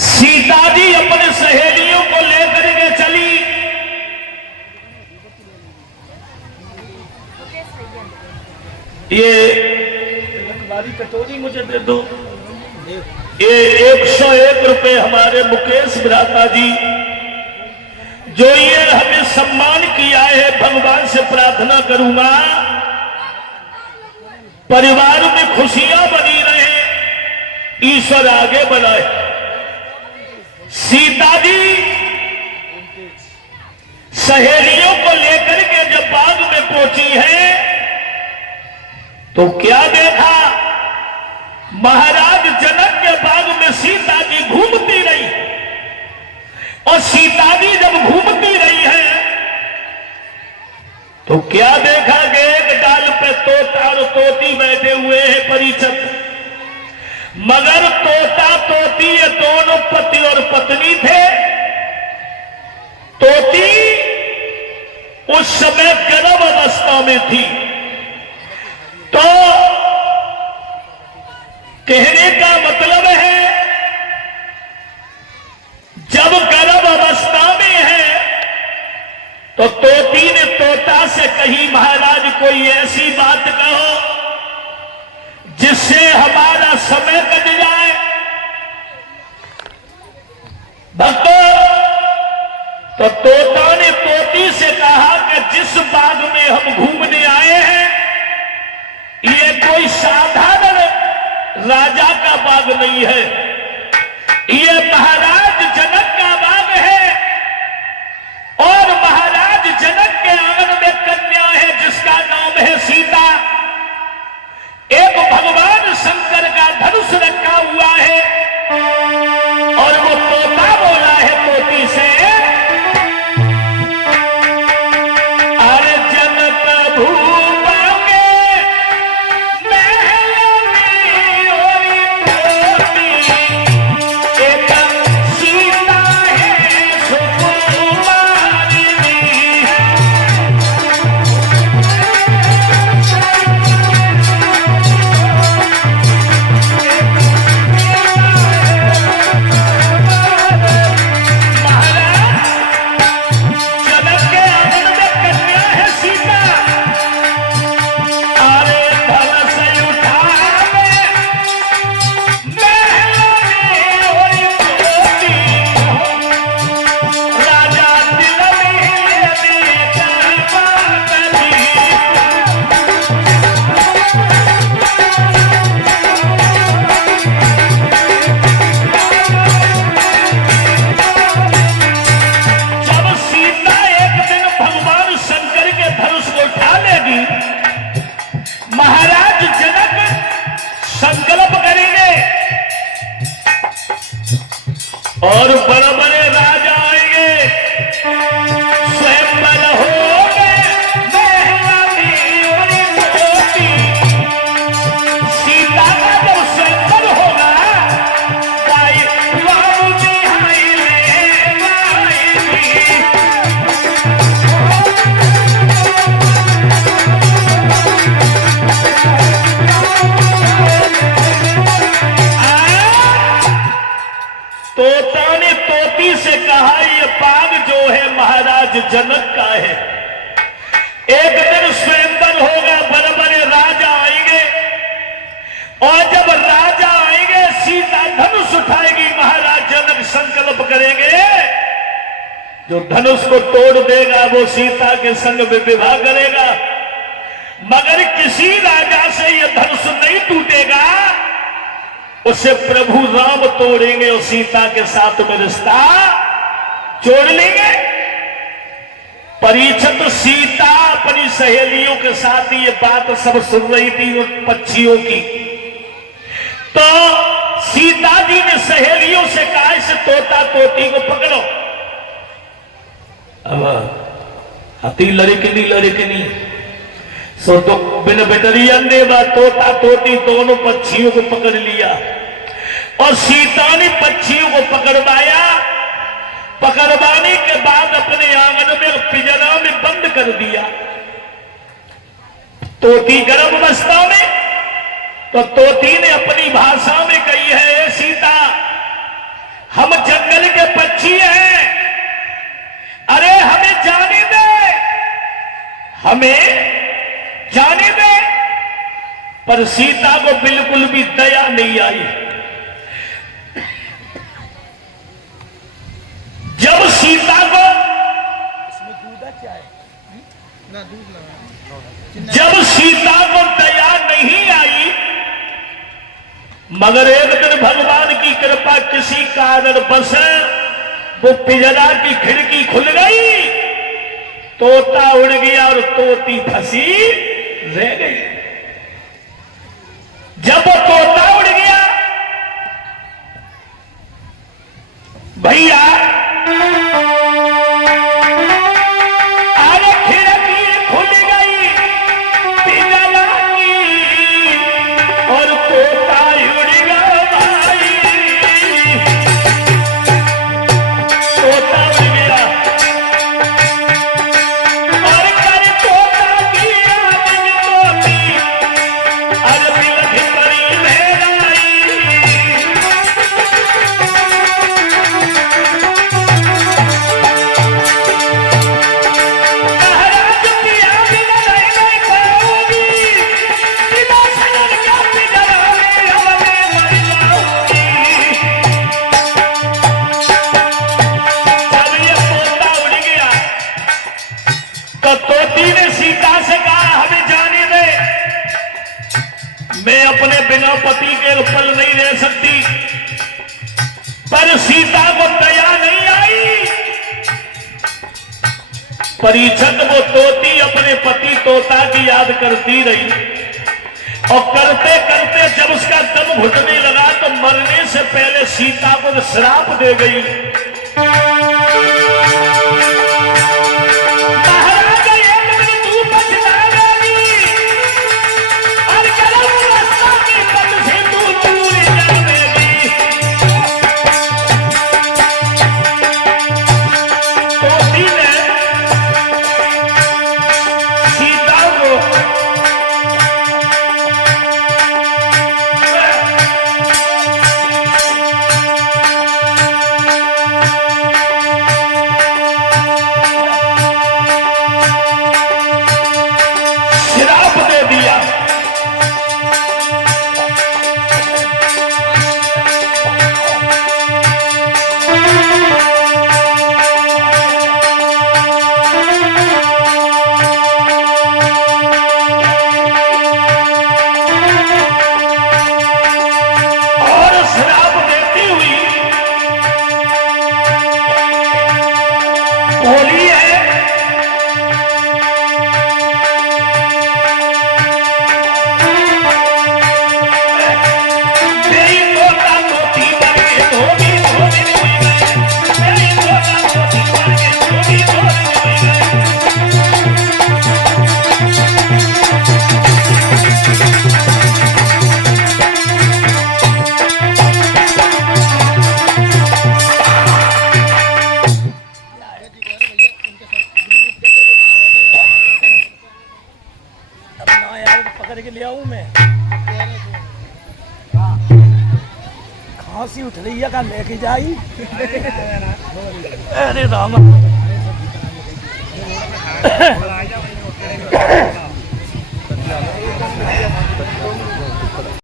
सीता जी अपने सहेलियों को लेकर के चली। ये लखवारी कटोरी मुझे दे दो। ये 101 रुपए हमारे मुकेश भ्राता जी जो ये हमें सम्मान किया है, भगवान से प्रार्थना करूंगा परिवार में खुशियां बनी रहे, ईश्वर आगे बढ़ाए। सीता जी सहेलियों को लेकर के जब बाग में पहुंची है तो क्या देखा, महाराज जनक के बाग में सीता जी घूमती रही। और सीता जी जब घूमती रही है तो क्या देखा कि एक डाल पे तोता और तोती बैठे हुए हैं परिचित, मगर तोता तोती ये दोनों पति और पत्नी थे। तोती उस समय गर्भ अवस्था में थी। तो कहने का मतलब है जब गर्भ अवस्था में है तो तोती ने तोता से कही, महाराज कोई ऐसी बात कहो जिससे हमारा समय कट जाए। भक्तों, तो तोता ने तोती से कहा कि जिस बाग में हम घूमने आए हैं ये कोई साधारण राजा का बाग नहीं है, ये महाराज जनक का बाग है। और महाराज जनक के आंगन में कन्या है जिसका नाम है सीता। एक भगवान शंकर का धनुष रखा हुआ है और वो तोता बोला है तोती से, अरे जनक भूपा के महल में ओरी तोती, एक सीता है सुकुमारी। महाराज जनक संकल्प करेंगे और बड़े बड़े राजा आएंगे, स्वयंवर होंगे, सीता का जब स्वयंवर होगा भाई राम बिहाई ले आएगी। तोता ने तोती से कहा ये बाग जो है महाराज जनक का है, एक दिन स्वयंवर होगा, बड़े बड़े राजा आएंगे और जब राजा आएंगे सीता धनुष उठाएगी, महाराज जनक संकल्प करेंगे जो धनुष को तोड़ देगा वो सीता के संग में विवाह करेगा। मगर किसी राजा से ये धनुष नहीं टूटेगा, उसे प्रभु राम तोड़ेंगे और सीता के साथ में रिश्ता जोड़ लेंगे। परीक्षित सीता अपनी सहेलियों के साथ ये बात सब सुन रही थी उन पक्षियों की। तो सीता जी ने सहेलियों से कहा इस तोता तोती को पकड़ो। अब हाथी लड़कनी सो तो बिन बेटरिया ने तोता तोती दोनों पक्षियों को पकड़ लिया और सीता ने पक्षियों को पकड़वाया। पकड़वाने के बाद अपने आंगन में पिंजरा में बंद कर दिया। तोती गर्भ अवस्था में, तो तोती ने अपनी भाषा में कही है, सीता हम पर सीता को बिल्कुल भी दया नहीं आई। जब सीता को जब सीता को दया नहीं आई, मगर एक दिन भगवान की कृपा किसी कारण बस वो पिंजरा की खिड़की खुल गई, तोता उड़ गया और तोती फंसी रह गई। जब वो तोता उड़ गया, भैया अरे खिड़की खुल गई पिंजरा की और तोता उड़ गया भाई, तोता उड़ गया और कर तोता की आदमी तोती अरबी लखी परी मेराई। महाराज पिया बिना नहीं पाऊंगी, बिना सनन का पिंजरा में हमें मर जाऊंगी। जब ये तोता उड़ गया तो तोती ने सीता से कहा, हमें जाने दे, मैं अपने बिना पति के पल नहीं रह सकती। पर सीता को दया नहीं आई। परीक्षित वो तोती अपने पति तोता की याद करती रही और करते करते जब उसका दम घुटने लगा तो मरने से पहले सीता को श्राप दे गई। महाराज एक दिन तू बच जाएगी और गलत रास्ता के पथ से तू दूर जाएगी। तोती ने सीता को श्राप दे दिया। और श्राप देती हुई बोली है, मेरी तोता तोती बन के धोबी धोबी हुई गए, मेरी तोता तोती बन के धोबी धोबी हुई गए। ना यार पकड़ के ले आऊं मैं, खांसी उठ रही है, का लेके जाई। अरे राम